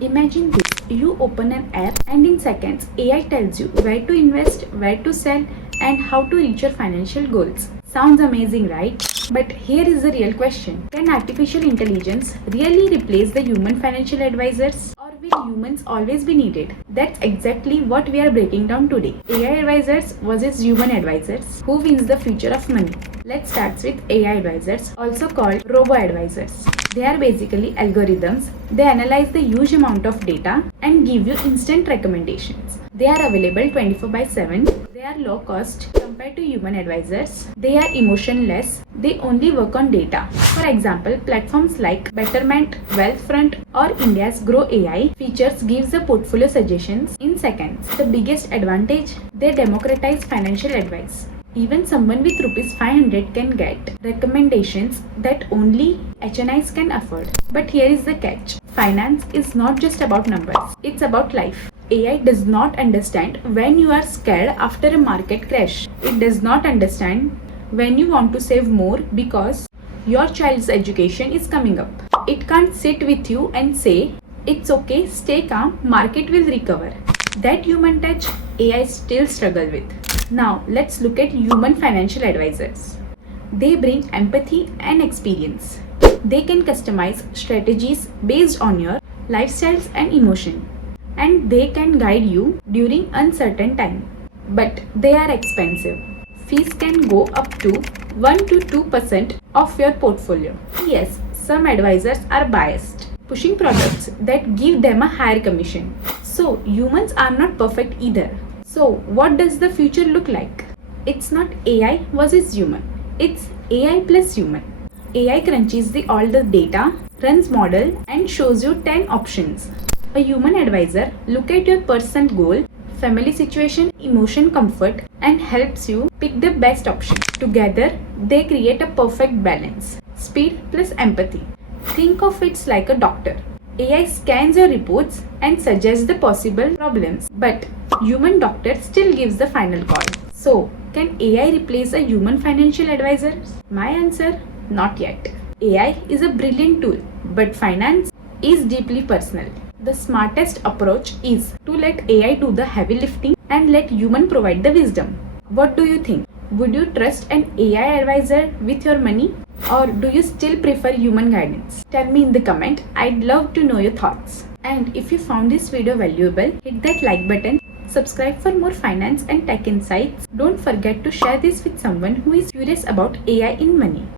Imagine this, you open an app and in seconds AI tells you where to invest, where to sell and how to reach your financial goals. Sounds amazing, right? But here is the real question. Can artificial intelligence really replace the human financial advisors? Or will humans always be needed? That's exactly what we are breaking down today. AI advisors versus human advisors. Who wins the future of money? Let's start with AI advisors, also called robo-advisors. They are basically algorithms. They analyze the huge amount of data and give you instant recommendations. They are available 24/7. They are low cost compared to human advisors. They are emotionless. They only work on data. For example, platforms like Betterment, Wealthfront or India's Grow AI features gives the portfolio suggestions in seconds. The biggest advantage, they democratize financial advice. Even someone with rupees 500 can get recommendations that only HNIs can afford. But here is the catch. Finance is not just about numbers. It's about life. AI does not understand when you are scared after a market crash. It does not understand when you want to save more because your child's education is coming up. It can't sit with you and say, it's okay, stay calm, market will recover. That human touch AI still struggle with. Now let's look at human financial advisors. They bring empathy and experience. They can customize strategies based on your lifestyles and emotion. And they can guide you during uncertain time. But they are expensive. Fees can go up to 1 to 2% of your portfolio. Yes, some advisors are biased, pushing products that give them a higher commission. So humans are not perfect either. So what does the future look like? It's not AI versus human. It's AI plus human. AI crunches all the data, runs model and shows you 10 options. A human advisor look at your personal goal, family situation, emotion, comfort and helps you pick the best option. Together, they create a perfect balance. Speed plus empathy. Think of it like a doctor. AI scans your reports and suggests the possible problems, but human doctor still gives the final call. So, can AI replace a human financial advisor? My answer, not yet. AI is a brilliant tool, but finance is deeply personal. The smartest approach is to let AI do the heavy lifting and let human provide the wisdom. What do you think? Would you trust an AI advisor with your money? Or do you still prefer human guidance? Tell me in the comment. I'd love to know your thoughts. And if you found this video valuable, hit that like button. Subscribe for more finance and tech insights. Don't forget to share this with someone who is curious about AI in money.